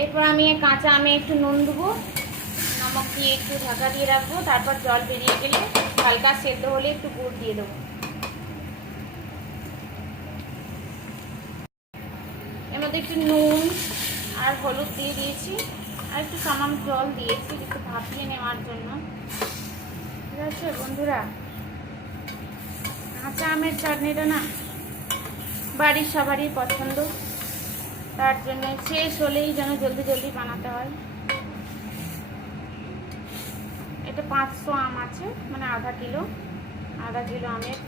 এরপর আমি কাঁচা আমে একটু নুন দেবো, নমক দিয়ে একটু ঢাকা দিয়ে রাখবো। তারপর জল বেরিয়ে গেলে হালকা সেদ্ধ হলে একটু গুড় দিয়ে দেবো। এর মধ্যে একটু নুন আর হলুদ দিয়ে দিয়েছি, আর একটু সামান্য জল দিয়েছি একটু ভাপিয়ে নেওয়ার জন্য। ঠিক আছে বন্ধুরা, কাঁচা আমের চাটনিটা না বাড়ির সবারই পছন্দ, তার জন্য শেষ হলেই যেন জলদি জলদি বানাতে হয়। এটা 500 আম আছে, মানে আধা কিলো আমের